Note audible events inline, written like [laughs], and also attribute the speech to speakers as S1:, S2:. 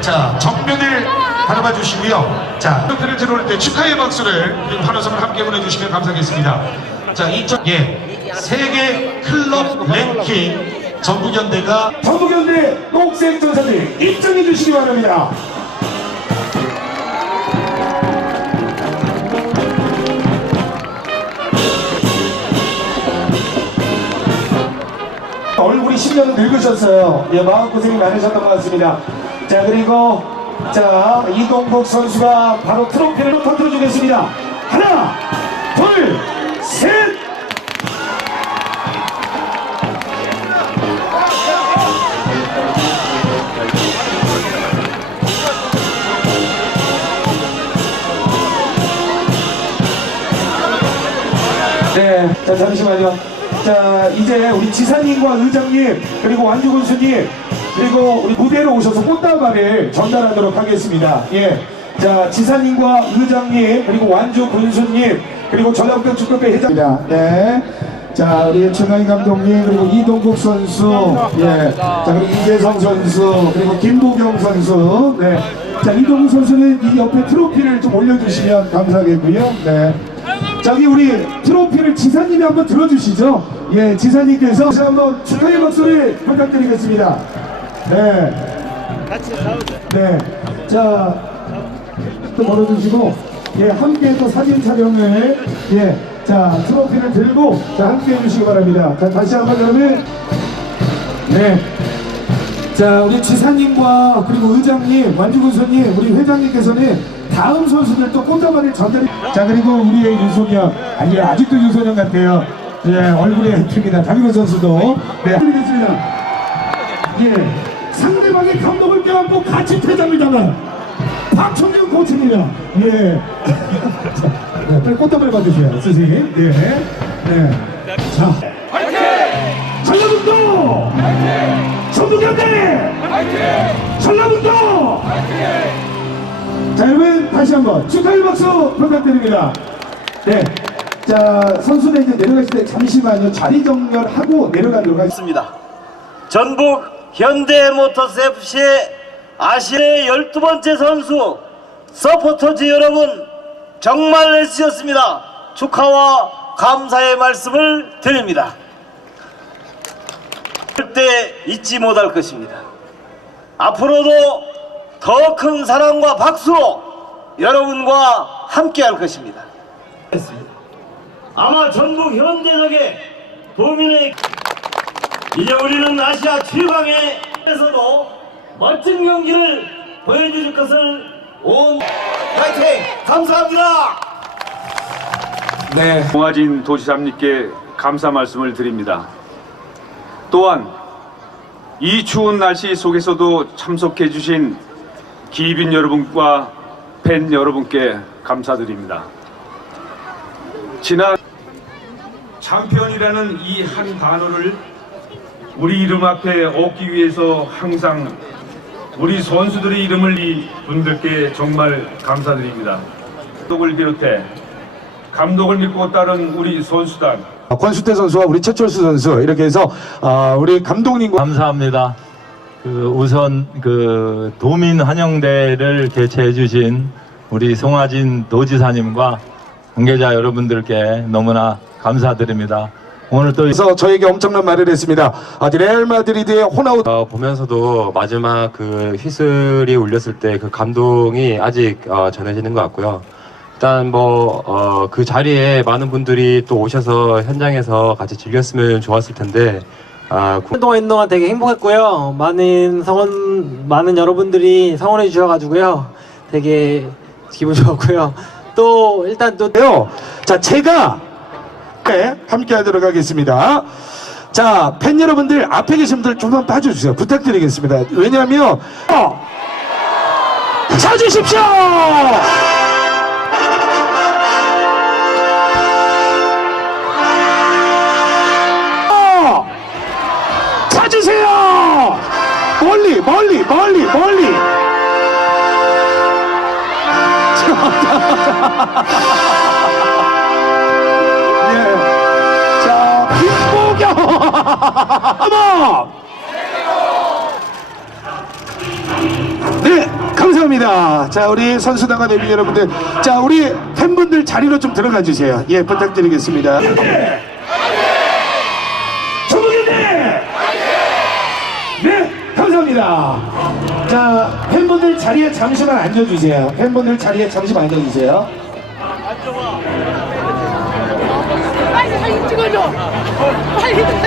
S1: 자, 정면을 바라봐 주시고요. 자, 트로피를 들어올 때 축하의 박수를 환호성을 함께 보내주시면 감사하겠습니다. 자, 2000, 예, 세계 클럽 랭킹 전국연대가
S2: 전북현대 녹색 전사들 입장해 주시기 바랍니다. 얼굴이 10년은 늙으셨어요. 예, 마음고생이 많으셨던 것 같습니다. 자, 그리고, 자, 이동국 선수가 바로 트로피를 터뜨려 주겠습니다. 하나, 둘, 셋! 네, 자 잠시만요. 자 이제 우리 지사님과 의장님 그리고 완주 군수님 그리고 우리 무대로 오셔서 꽃다발을 전달하도록 하겠습니다. 예, 자 지사님과 의장님 그리고 완주 군수님 그리고 전라북도 축구회 회장입니다. 네. 자, 우리 최강희 감독님, 그리고 이동국 선수, 예. 자, 그리고 이재성 선수, 그리고 김보경 선수, 네. 자, 이동국 선수는 이 옆에 트로피를 좀 올려주시면 감사하겠고요. 네. 저기 우리 트로피를 지사님이 한번 들어주시죠. 예, 지사님께서 한번 축하의 박수를 부탁드리겠습니다. 네. 네. 자, 또 걸어주시고, 예, 함께 또 사진 촬영을, 예, 자, 트로피를 들고, 자, 함께 해주시기 바랍니다. 자, 다시 한번 그러면, 네. 자, 우리 지사님과 그리고 의장님, 완주군수님, 우리 회장님께서는 다음 선수들 또 꽃다발을 전달해. 자, 그리고 우리의 윤소년. 아니, 아직도 윤소년 같아요. 예, 얼굴에 틉니다. 장윤호 선수도. 네, 드리겠습니다. 예, 상대방의 감독을 껴안고 같이 퇴장을 당한 박청준 코치입니다. 예. 자, 네, 빨리 꽃다발 받으세요, 선생님. 네. 네. 자. 전라북도! 전북현대! 전라북도! 자, 여러분, 다시 한번 축하의 박수 부탁드립니다. 네. 자, 선수들 이제 내려가실 때 잠시만요. 자리 정렬하고 내려가도록 하겠습니다.
S3: 전북 현대모터스 FC의 아시아의 12번째 선수 서포터즈 여러분 정말 애쓰셨습니다. 축하와 감사의 말씀을 드립니다. 절대 잊지 못할 것입니다. 앞으로도 더 큰 사랑과 박수로 여러분과 함께 할 것입니다. 아마 전북 현대적의 도민의 이제 우리는 아시아 최강에서도 멋진 경기를 보여줄 것을 온 파이팅 감사합니다.
S2: 네.
S4: 공화진 도지사님께 감사 말씀을 드립니다. 또한 이 추운 날씨 속에서도 참석해 주신 기빈 여러분과 팬 여러분께 감사드립니다. 지난 챔피언이라는 이 한 단어를 우리 이름 앞에 얻기 위해서 항상 우리 선수들의 이름을 이 분들께 정말 감사드립니다. 감독을 비롯해 감독을 믿고 따른 우리 선수단
S2: 권수태 선수와 우리 최철수 선수 이렇게 해서 아, 우리 감독님과
S5: 감사합니다. 그 우선 그 도민 환영대를 개최해 주신 우리 송하진 도지사님과 관계자 여러분들께 너무나 감사드립니다. 오늘 또
S2: 그래서 저에게 엄청난 말을 했습니다. 아, 레알 마드리드의 호나우
S6: 어, 보면서도 마지막 그 휘슬이 울렸을 때 그 감동이 아직 어, 전해지는 것 같고요. 일단 뭐 그 자리에 많은 분들이 또 오셔서 현장에서 같이 즐겼으면 좋았을 텐데 아, 구-
S7: 동안 동안 되게 행복했고요. 많은 성원 많은 여러분들이 성원해 주셔가지고요. 되게 기분 좋았고요. 또 일단 또
S2: 예요. 자, 제가 네, 함께 하도록 하겠습니다. 자, 팬 여러분들 앞에 계신 분들 좀만 봐주세요. 부탁드리겠습니다. 왜냐하면 어, 찾으십시오. 어, 찾으세요. 멀리, 멀리, 멀리, 멀리. [laughs] 어머! [laughs] 네. 좋습니다. 자, 우리 선수단과 대비 여러분들. 자, 우리 팬분들 자리로 좀 들어가 주세요. 예, 부탁드리겠습니다. 네, 감사합니다. 자, 팬분들 자리에 잠시만 앉아주세요. 팬분들 자리에 잠시만 앉아주세요.
S8: 빨리 사진 찍어줘. 빨리.